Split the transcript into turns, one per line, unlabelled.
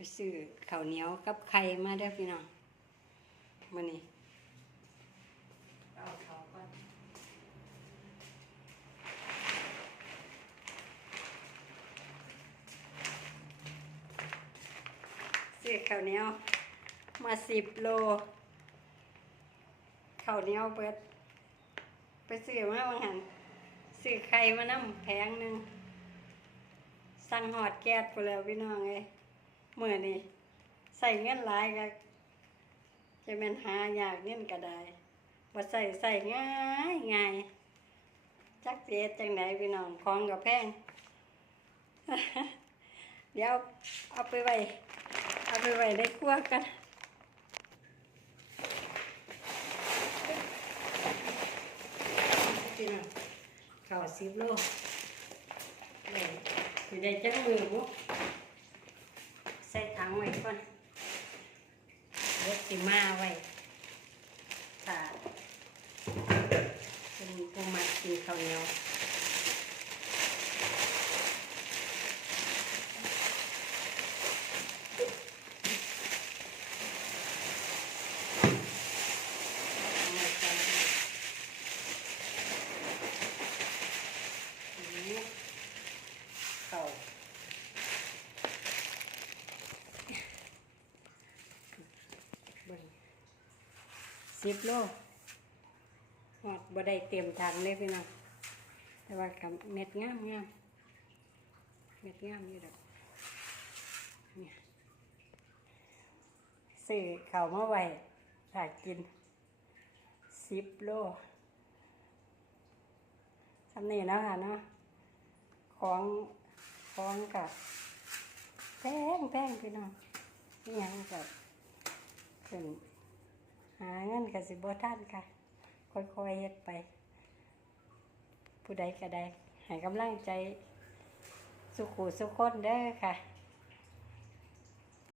ไปซื้อข้าวเหนียวกับไข่มาเด้อพี่น้องมื้อนี้เอาข้าวก่อนซื้อข้าวเหนียวมาสิบโลข้าวเหนียวเบิด ไปซื้อมาบางหันซื้อไข่มานำแพงหนึ่งสั่งหอดแก๊สไปแล้วพี่น้องเอ้ย มื่อนี้ใส่เงินหลายก็จะเป็นหายากเงินก็ได้ว่าใส่ใส่ง่ายง่ายจักเสียจังไหนพี่น้องของกับแพง เดี๋ยวเอาไปไว้เอาไปไว้ในครัวกันพี่น้องข้าวสิบโลได้สิได้จักมือบุใส่ถังไว้ ก่อนเด็กสิมาไว้ค่ะเป็นผู้มักกินข้าวเหนียวเอาไว้ก่อนนี่ข้าวเบิ่ง สิบโลหอดบ่ได้เต็มถังเลยพี่น้องแต่ว่ากับเม็ดงามงามเม็ดงามอยู่ดอกเนี่ยซื้อข้ามาไว้ถ้ากินสิบโลทำนี่แล้วค่ะเนาะของของกับแพงแพงพี่น้องนี่ยังกับขึ้น หาเงินกับสิบท่านค่ะ ค่อยๆเฮ็ดไป ผู้ใดก็ได้ให้กำลังใจ สุขุสุขคนเด้อค่ะ